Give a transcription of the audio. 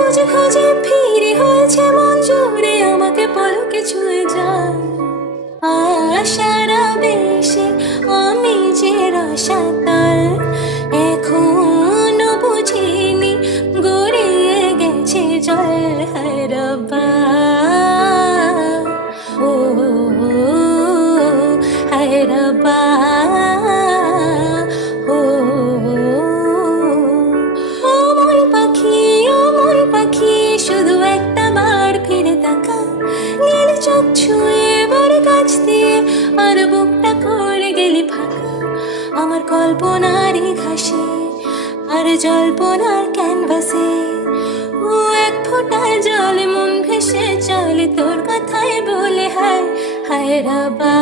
খুঁজে খুঁজে ফিরে হয়েছে মন জুড়ে আমাকে পলকে ছুঁয়ে যায়। আশার বেশে আমি যে রসাতল, এখনো বুঝিনি গড়িয়ে গেছে জল। হায় রব্বা, ও হায় রব্বা, ও ও মন পাখি, ও মন পাখি, শুধু একটা বার ফিরে তাকা। নীল চোখ ছুঁয়ে বড় গাছ দিয়ে আর বুকটা করে গেলি ফাঁকা। আমার কল্পনারই ঘাসে আর জল্পনার ক্যানভাসে ও এক ফোঁটা জলে মন ভেসে চলে তোর কথাই বলে। হায় হায় রব্বা।